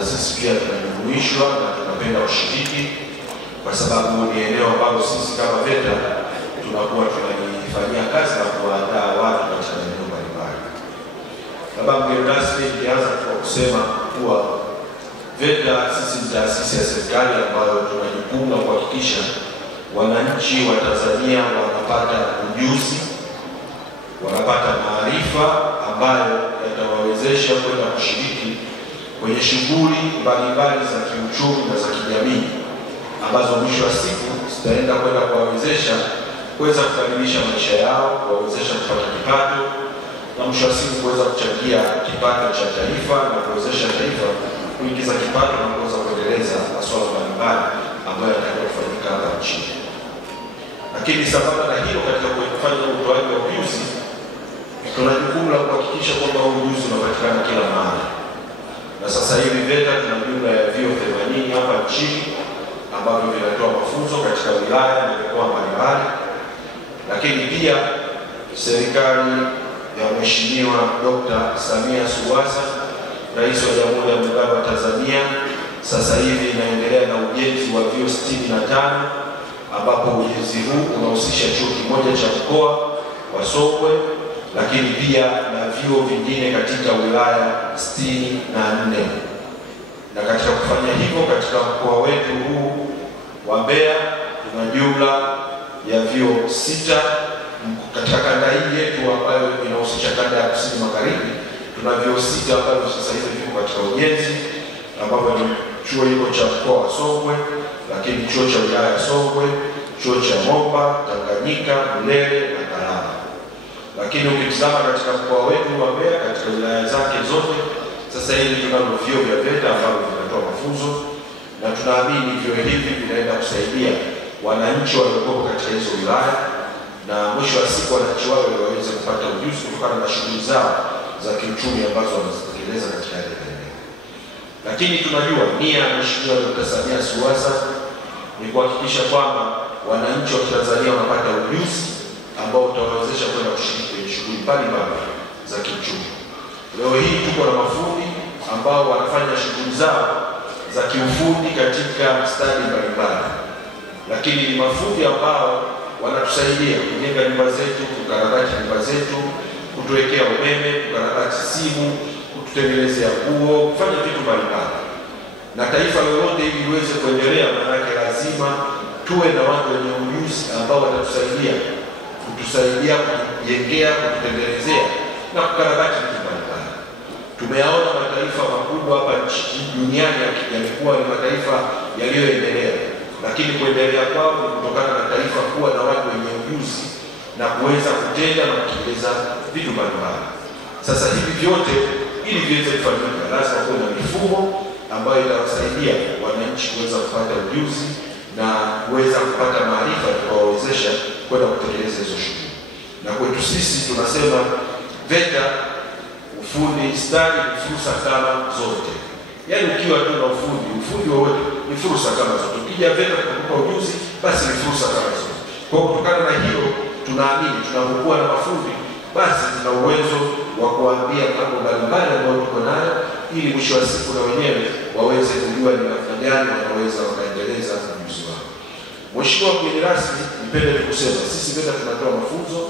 na sisi pia tunajumuishwa na tunapenda kushiriki, kwa sababu ni eneo ambalo sisi kama VETA tunakuwa tunalifanyia kazi na kuandaa watu katika maeneo mbalimbali. Labda mgeni rasmi, nikianza kwa kusema kuwa VETA sisi ni taasisi ya serikali ambayo tuna jukumu la kuhakikisha wananchi wa Tanzania wanapata ujuzi, wanapata maarifa ambayo yatawawezesha kwenda kushiriki kwenye shughuli mbalimbali za kiuchumi na za kijamii ambazo mwisho wa siku zitaenda kwenda kuwawezesha kuweza kubadilisha maisha yao, kuwawezesha kupata kipato na mwisho wa siku kuweza kuchangia kipato cha taifa na kuwezesha taifa kuingiza kipato na kuweza kuendeleza masuala mbalimbali ambayo yatakuwa kufanyika hapa nchini. Lakini sambamba na hilo, katika kufanya utoaji wa ujuzi, tuna jukumu la kuhakikisha kwamba ujuzi unapatikana kila mahali. Na sasa hivi VETA tuna jumla ya vyuo 80 hapa nchini ambavyo vinatoa mafunzo katika wilaya na mikoa mbalimbali. Lakini pia serikali ya Mheshimiwa Dr. Samia Suluhu Hassan, Rais wa Jamhuri ya Muungano wa Tanzania, sasa hivi inaendelea na ujenzi wa vyuo 65 ambapo ujenzi huu unahusisha chuo kimoja cha mkoa wa Songwe, lakini pia na vyuo vingine katika wilaya 64. Na katika kufanya hivyo, katika mkoa wetu huu wa Mbeya tuna jumla ya vyuo 6. Katika kanda hii yetu ambayo inahusisha kanda ya Kusini Magharibi tuna vyuo 6 ambavyo sasa hivi viko katika ujenzi, ambapo ni chuo hiko cha mkoa wa Songwe, lakini chuo cha wilaya ya Songwe, chuo cha Momba, Tanganyika, Bulele na Karama. Lakini ukitazama katika mkoa wetu wa Mbeya, katika wilaya zake zote, sasa hivi tunavyo vyuo vya VETA ambavyo vinatoa mafunzo, na tunaamini vyuo hivi vinaenda kusaidia wananchi waliokuwa katika hizo wilaya, na mwisho wa siku wananchi wao waweze kupata ujuzi kutokana na shughuli zao za kiuchumi ambazo wanazitekeleza katika eneo. Lakini tunajua nia ya Mheshimiwa Dr. Samia Suluhu Hassan ni kuhakikisha kwamba wananchi wa Tanzania wanapata ujuzi ambao utawawezesha kwenda kushiriki kwenye shughuli mbalimbali za kiuchumi. Leo hii tuko na mafundi ambao wanafanya shughuli zao za kiufundi katika stadi mbalimbali, lakini ni mafundi ambao wanatusaidia kujenga nyumba zetu, kukarabati nyumba zetu, kutuwekea umeme, kukarabati simu, kututengenezea nguo, kufanya vitu mbalimbali. Na taifa lolote ili liweze kuendelea, maana lazima tuwe na watu wenye ujuzi ambao watatusaidia kujengea, kututengenezea na kukarabati vitu mbalimbali. Tumeyaona mataifa makubwa hapa duniani yamekuwa ni mataifa yaliyoendelea, lakini kuendelea kwao ni kutokana na taifa kuwa na watu wenye ujuzi na kuweza kutenda na kutekeleza vitu mbalimbali. Sasa hivi vyote ili viweze kufanyika, lazima kuwe na mifumo ambayo itawasaidia wananchi kuweza kupata ujuzi na kuweza kupata maarifa kuwawezesha kwenda kutekeleza hizo shughuli. Na kwetu sisi tunasema VETA ufundi stadi ni fursa kama zote. Yaani ukiwa tu na ufundi wowote ni fursa kama zote. Ukija VETA kukupa ujuzi, basi ni fursa kama zote. Kwa kutokana na hilo, tunaamini tunapokuwa na mafundi, basi tuna uwezo wa kuambia mambo mbalimbali ambayo tuko nayo, ili mwisho wa siku na wenyewe waweze kujua ni namna gani wanaweza wakaendeleza ujuzi wao. Mheshimiwa mgeni rasmi, nipende kusema sisi VETA tunatoa mafunzo.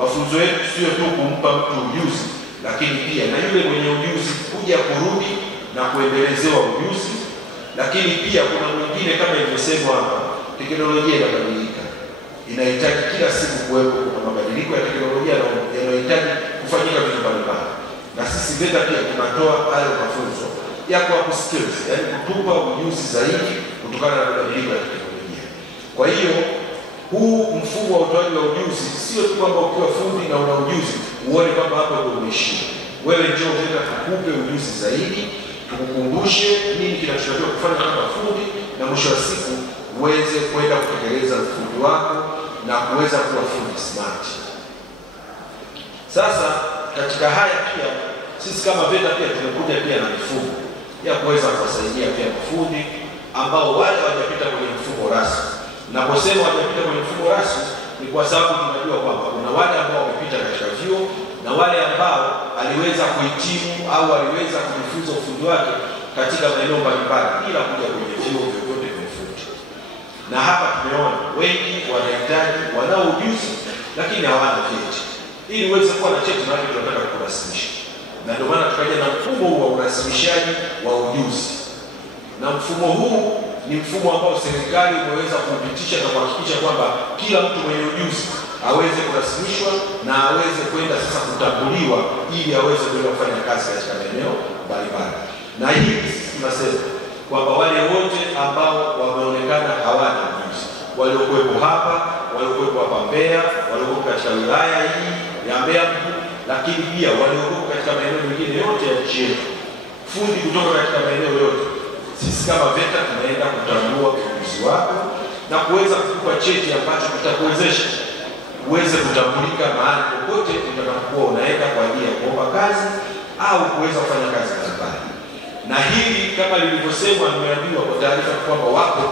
Mafunzo yetu sio tu kumpa mtu ujuzi, lakini pia na yule mwenye ujuzi kuja kurudi na kuendelezewa ujuzi. Lakini pia kuna mwingine, kama ilivyosemwa hapa, teknolojia inabadilika, inahitaji kila siku kuwepo kuna mabadiliko ya teknolojia na yanahitaji kufanyika vitu mbalimbali. Na sisi VETA pia tunatoa hayo mafunzo ya kwa skills, yaani kutupa ujuzi zaidi kutokana na mabadiliko ya teknolojia. Kwa hiyo huu mfumo wa utoaji wa ujuzi sio tu kwamba ukiwa fundi na una ujuzi uone kwamba hapo ndio umeishia. Wewe njoo VETA tukupe ujuzi zaidi, tukukumbushe nini kinachotakiwa kufanya kama fundi, na mwisho wa siku uweze kwenda kutekeleza ufundi wako na kuweza kuwa fundi smart. Sasa katika haya pia sisi kama VETA pia tumekuja pia na mifumo ya kuweza kuwasaidia pia mafundi ambao wale hawajapita kwenye mfumo rasmi. Naposema hawajapita kwenye mfumo rasmi ni kwa sababu tunajua kwamba kuna wale ambao wamepita katika vyuo na wale ambao aliweza kuhitimu au aliweza kujifunza ufundi wake katika maeneo mbalimbali bila kuja kwenye vyuo vyovyote vya ufundi. Na hapa tumeona wengi wanahitaji, wanao ujuzi lakini hawana vyeti. Ili uweze kuwa na cheti na tunataka kurasimisha. Na ndio maana tukaja na mfumo wa urasimishaji wa ujuzi. Na mfumo huu ni mfumo ambao serikali imeweza kupitisha na kuhakikisha kwamba kila mtu mwenye ujuzi aweze kurasimishwa na aweze kwenda sasa kutambuliwa ili aweze kwenda kufanya kazi katika maeneo mbalimbali. Na hii tunasema kwamba wale wote ambao wameonekana hawana ujuzi, waliokuwepo hapa Mbeya, waliokuwepo katika wilaya hii ya Mbeya, lakini pia waliokuwepo katika maeneo mengine yote ya nchi yetu, fundi kutoka katika maeneo yote, sisi kama VETA tunaenda kutambua ujuzi wako na kuweza kukupa cheti ambacho kitakuwezesha uweze kutambulika mahali popote utakapokuwa unaenda kwa ajili ya kuomba kazi au kuweza kufanya kazi mbalimbali. Na hili kama lilivyosemwa, nimeambiwa kwa taarifa kwamba wako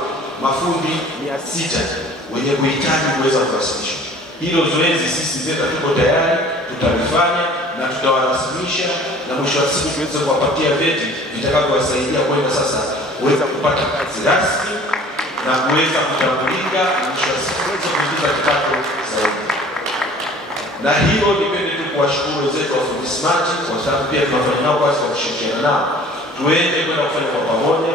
mafundi 600 wenye kuhitaji kuweza kurasimisha. Hilo zoezi sisi VETA tuko tayari, tutalifanya na tutawarasimisha, na mwisho wa siku tuweze kuwapatia vyeti vitakavyowasaidia kwenda sasa kuweza kupata kazi rasmi na kuweza kutambulika na mwisho wa siku kuweza kuingiza kipato zaidi. Na hiyo nipende tu kuwashukuru wenzetu wa Fundi Smart kwa sababu pia tunafanya nao kazi kwa kushirikiana nao. Tuende kwenda kufanya kwa pamoja,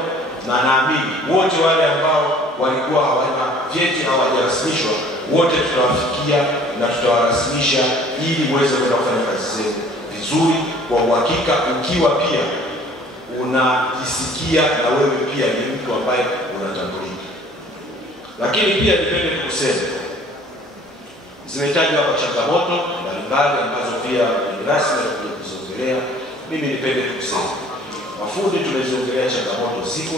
na naamini wote wale ambao walikuwa hawana vyeti au hawajarasmishwa wote tutawafikia na tutawarasimisha ili uweze kwenda kufanya kazi zenu vizuri kwa uhakika, ukiwa pia unajisikia na wewe pia ni mtu ambaye unatambulika. Lakini pia nipende kusema zimetajwa hapa changamoto mbalimbali ambazo pia ni rasmi na kuja kuziongelea. Mimi nipende kusema mafundi tunaziongelea changamoto zipo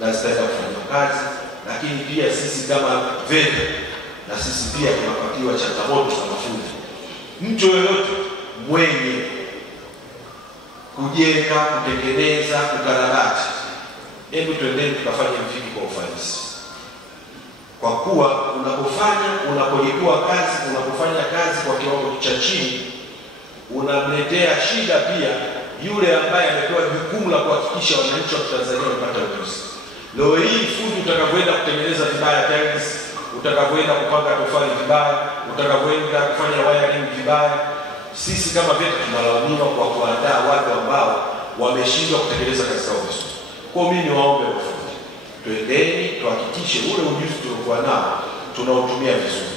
na zitaweza kufanya kazi, lakini pia sisi kama VETA na sisi pia tunapatiwa changamoto za mafundi. Mtu yoyote mwenye kujenga, kutengeneza, kukarabati, hebu tuendeni tukafanya mfiki kwa ufanisi. Kwa kuwa unapolipua kazi, unapofanya kazi kwa kiwango cha chini, unamletea shida pia yule ambaye amepewa jukumu la kuhakikisha wananchi wa Tanzania wanapata ujuzi. Leo hii fundi utakavyoenda kutengeneza vibaya tiles, utakavyoenda kupanga tofali vibaya, utakavyoenda kufanya wiring vibaya, sisi kama VETA tunalaumiwa kwa kuandaa watu ambao wameshindwa kutekeleza kazi zao vizuri. Kwa mimi niwaombe wafundi, twendeni tuhakikishe ule ujuzi tuliokuwa nao tunautumia vizuri.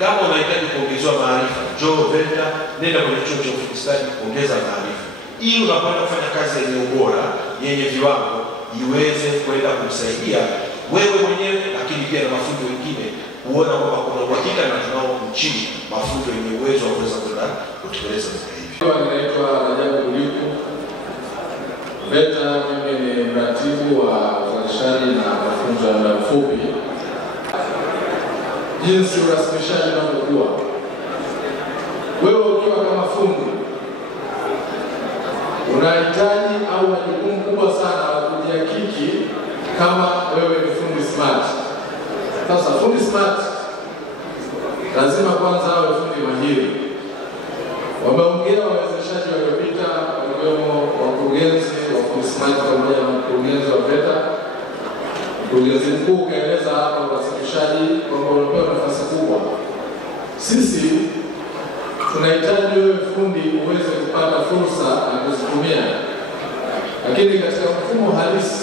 Kama unahitaji kuongezewa maarifa, njoo VETA, nenda kwenye chuo cha ufundi stadi kuongeza maarifa, ili unapoenda kufanya kazi yenye ubora, yenye viwango, iweze kwenda kumsaidia wewe mwenyewe, lakini pia na mafundi wengine kuona kwamba kuna uhakika na tunao nchini mafundi wenye uwezo wa kuweza kwenda kutekeleza hivi. Naitwa Rajabu Uliku. VETA mimi ni mratibu wa uzalishaji na mafunzo ya muda mfupi. Jinsi urasimishaji unavyokuwa, wewe ukiwa kama fundi unahitaji au na jukumu kubwa sana la kujihakiki kama wewe ni fundi smart. Sasa fundi smart lazima kwanza awe fundi mahiri. Wameongea wawezeshaji waliopita wakiwemo wakurugenzi wa fundi smart pamoja na mkurugenzi wa VETA. Mkurugenzi mkuu kaeleza hapa urasimishaji kwamba unapewa nafasi kubwa. Sisi tunahitaji wewe fundi uweze kupata fursa na kuzitumia, lakini katika mfumo halisi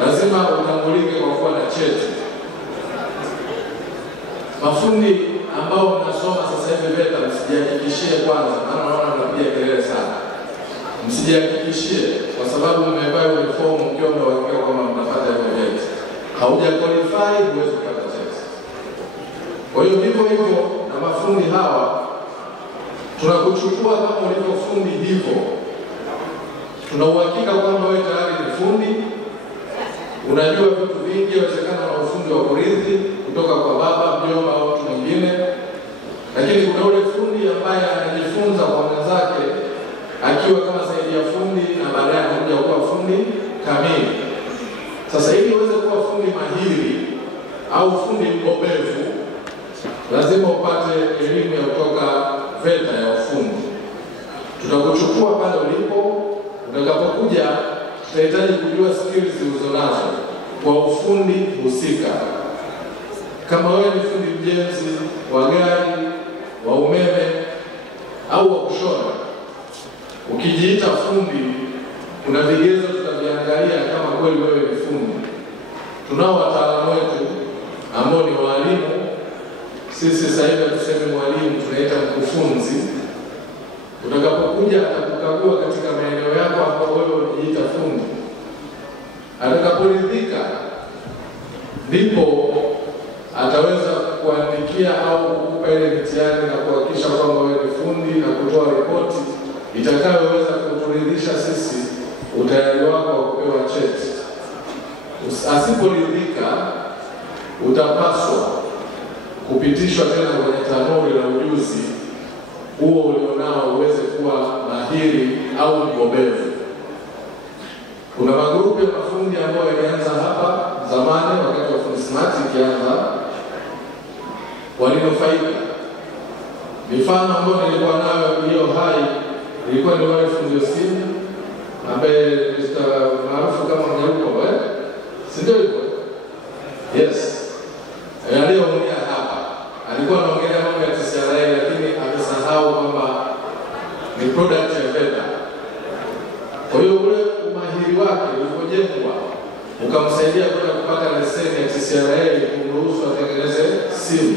lazima utambulike kwa kuwa na cheti. Mafundi ambao mnasoma sasa hivi VETA, msijihakikishie kwanza, maana naona mnapiga kelele sana. Msijihakikishie kwa sababu mmevaa uniform mkiwa mnahakika kwamba mtapata hiyo cheti. Hauja qualify huwezi kupata cheti. Kwa hiyo hivyo na mafundi hawa tunakuchukua kama ulivyo fundi hivyo. Tuna uhakika kwamba wewe tayari ni fundi, unajua vitu vingi, inawezekana na ufundi wa kurithi kutoka kwa baba, mjomba au mtu mwingine. Lakini kuna ule fundi ambaye anajifunza kwa mwenzake akiwa kama zaidi ya fundi na baadaye anakuja kuwa fundi kamili. Sasa ili uweze kuwa fundi mahiri au fundi mbobevu, lazima upate elimu ya kutoka VETA ya ufundi. Tutakuchukua pale ulipo, utakapokuja tutahitaji kujua skills ulizonazo kwa ufundi husika. Kama wewe ni fundi mjenzi wa gari, wa umeme au wa kushona, ukijiita fundi, kuna vigezo tutaviangalia kama kweli wewe ni fundi. Tunao wataalamu wetu ambao ni walimu. Sisi sasa hivi tuseme mwalimu tunaita mkufunzi. Utakapokuja atakukagua katika maeneo yako ambapo wewe unajiita fundi. Atakaporidhika ndipo ataweza kuandikia au kukupa ile mitihani na kuhakikisha kwamba wewe ni fundi na kutoa ripoti itakayoweza kuturidhisha sisi utayari wako wa kupewa cheti. Asiporidhika utapaswa kupitishwa tena kwenye tanuri la ujuzi huo ulionao uweze kuwa mahiri au mbobevu. Kuna magrupu ya mafundi ambao yalianza hapa zamani wakati wa Fundi Smart ikianza, walinufaika. Mifano ambayo nilikuwa nayo hiyo hai ilikuwa ni wale fundi simu ambaye Mr. maarufu kama Mnyaruko, sio hivyo? Yes. Aliyeongea hapa alikuwa anaongelea mambo ya TCRA, lakini amesahau kwamba ni product ya fedha. Kwa hiyo ule umahiri wake ulipojengwa ukamsaidia kwenda kupata leseni ya TCRA kumruhusu atengeneze simu.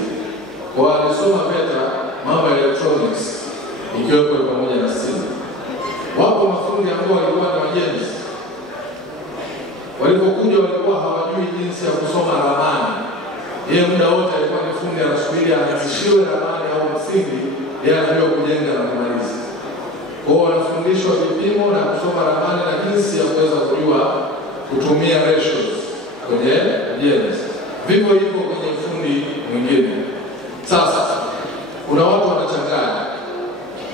Kwa alisoma fedha mambo ya electronics ikiwepo pamoja na simu. Wapo mafundi ambao walikuwa na wajenzi, walipokuja walikuwa hawajui jinsi ya kusoma ramani. Yeye muda wote alikuwa ni fundi anasubiri anazishiwe ramani au msingi, yeye anajua kujenga na kumaliza. Kwa hiyo wanafundishwa vipimo na kusoma ramani na jinsi ya kuweza kujua kutumia ratios kwenye ujenzi. Vivyo hivyo kwenye fundi mwingine. Sasa kuna watu wanachanganya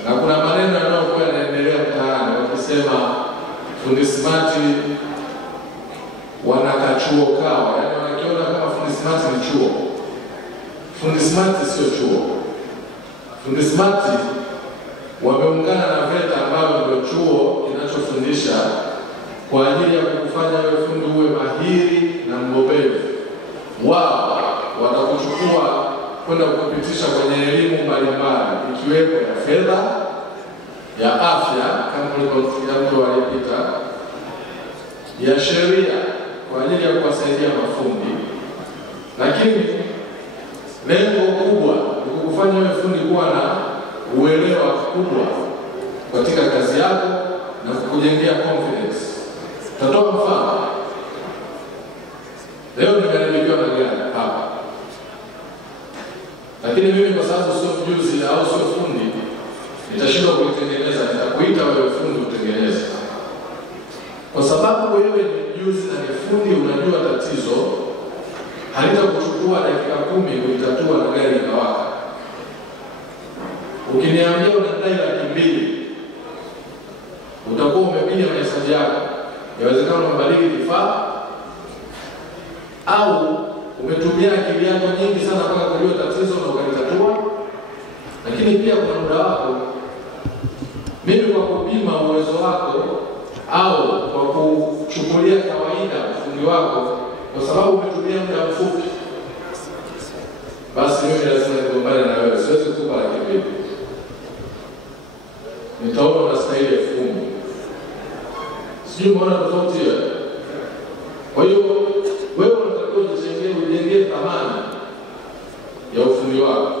na kuna maneno yanayokuwa yanaendelea mtaani wakisema Fundi Smart wanakachuo kao, yaani wanakiona kama Fundi Smart ni chuo. Fundi Smart sio chuo. Fundi Smart wameungana na VETA ambayo ndio chuo kinachofundisha kwa ajili ya kukufanya wewe fundi uwe mahiri na mbobevu. Wao watakuchukua kwenda kukupitisha kwenye elimu mbalimbali ikiwepo ya fedha, ya afya kama mlivyofikia mtu aliyepita, ya sheria kwa ajili ya kuwasaidia mafundi. Lakini lengo kubwa ni kukufanya wewe fundi kuwa na uelewa kubwa katika kazi yako na kukujengea confidence. Tatoa mfano. Leo nimeharibikiwa na gari hapa, lakini mimi kwa sababu sio mjuzi au sio fundi, nitashindwa kuitengeneza. Nitakuita wewe fundi utengeneze, kwa sababu wewe ni mjuzi na ni fundi, unajua tatizo. Halitakuchukua dakika 10 kulitatua na gari ikawaka. Ukiniambia unadai $200,000, utakuwa umepiga mahesabu yako. Yawezekana umebadili kifaa au umetumia akili yako nyingi sana mpaka kujua tatizo na ukalitatua. Lakini pia kuna muda wako. Mimi kwa kupima uwezo wako au kwa kuchukulia kawaida ufundi wako, kwa sababu umetumia muda mfupi, basi mimi lazima nigombane na wewe. Siwezi kukupa $200,000. Nitaona unastahili $10,000. Sijui mbona tofauti hiyo. Kwa hiyo wewe unatakiwa ujengee thamani ya ufundi wako.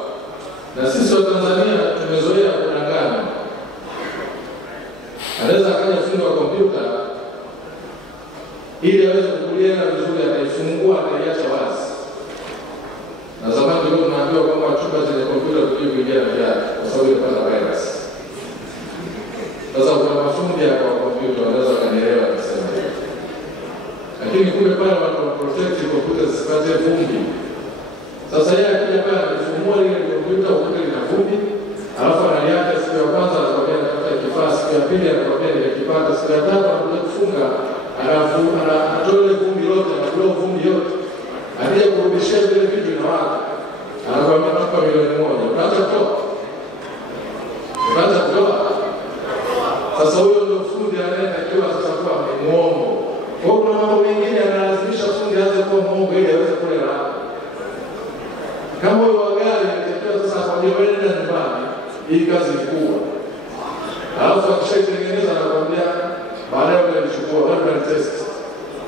Na sisi wa Tanzania tumezoea kudanganya. Anaweza akaja fundi wa kompyuta ili aweze kukulia vizuri, ataifungua ataiacha wazi. Na zamani tulikuwa tunaambiwa kwamba chumba chenye kompyuta kuingia na viatu kwa sababu ilipata virus. Sasa kuna mafundi ya kompyuta wanaweza kanielewa kusema hiyo. Lakini kule pale watu wa protect kompyuta zisipate vumbi. Sasa yeye akija pale anafungua ile kompyuta ukuta ina vumbi, alafu analiacha siku ya kwanza anakwambia anatafuta kifaa, siku ya pili anakwambia nimekipata, siku ya tatu anakufunga, anatoa ile vumbi lote, anatoa vumbi yote. Akija kurudishia vile vitu inawaka. Anakwambia tupa $1,000,000. Unaacha kutoa? Unaacha kutoa? Sasa huyo ndio fundi anayekiwa sasa kuwa muongo. mongo ili aweze kulela. Kama wewe wa gari unatakiwa sasa kwambia wewe nenda nyumbani, hii kazi ni kubwa. Alafu akishaitengeneza na kwambia baadaye utachukua wewe na test.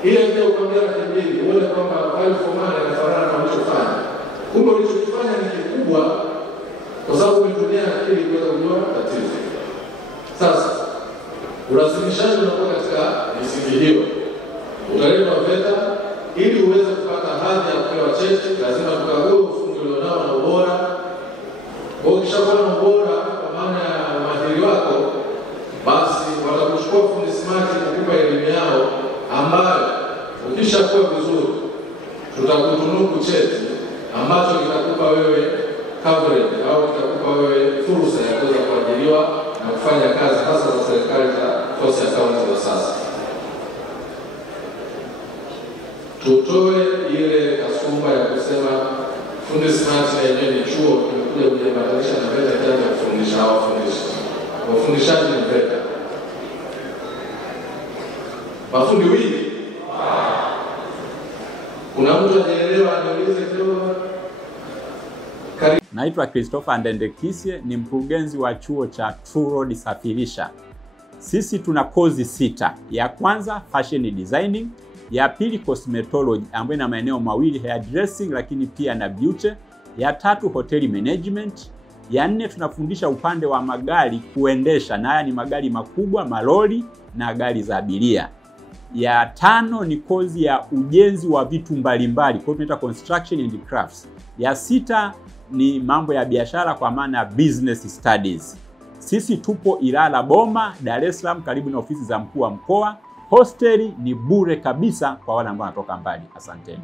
Ile ndio kwambia kimbilio uone kwamba value for money inafanana na ulichofanya. Kumbe ulichofanya ni kikubwa kwa sababu umetumia akili kuweza kujua tatizo. Sasa urasimishaji unakuwa katika misingi hiyo. Utaletwa VETA ili uweze kupata hadhi ya kupewa cheti, lazima tukague ufundi ulionao na ubora. Kwa hiyo ukishakuwa na ubora kwa maana ya mahiri wako, basi watakuchukua fundi smart kukupa elimu yao ambayo ukishakuwa vizuri tutakutunuku cheti ambacho kitakupa wewe coverage au kitakupa wewe fursa ya kuweza kuajiriwa na kufanya kazi hasa za serikali za force ya kaunti za sasa. Tutoe ile kasumba ya kusema fundi smart na yenyewe ni chuo kimekuja kujibadilisha na VETA kiasi kufundisha au fundisha. Wafundishaji ni VETA. Mafundi wingi. Kuna mtu anaelewa aniulize kidogo? Naitwa Christopher Ndendekisye, ni mkurugenzi wa chuo cha True Road Safirisha. Sisi tuna kozi 6. Ya kwanza fashion designing, ya pili cosmetology ambayo ina maeneo mawili hair dressing lakini pia na beauty, ya tatu hotel management, ya 4 tunafundisha upande wa magari kuendesha, na haya ni magari makubwa, malori na gari za abiria. Ya 5 ni kozi ya ujenzi wa vitu mbalimbali, kwa hiyo tunaita construction and crafts. Ya 6 ni mambo ya biashara kwa maana business studies. Sisi tupo Ilala Boma, Dar es Salaam, karibu na ofisi za mkuu wa mkoa. Hosteli ni bure kabisa kwa wale ambao wanatoka mbali. Asanteni.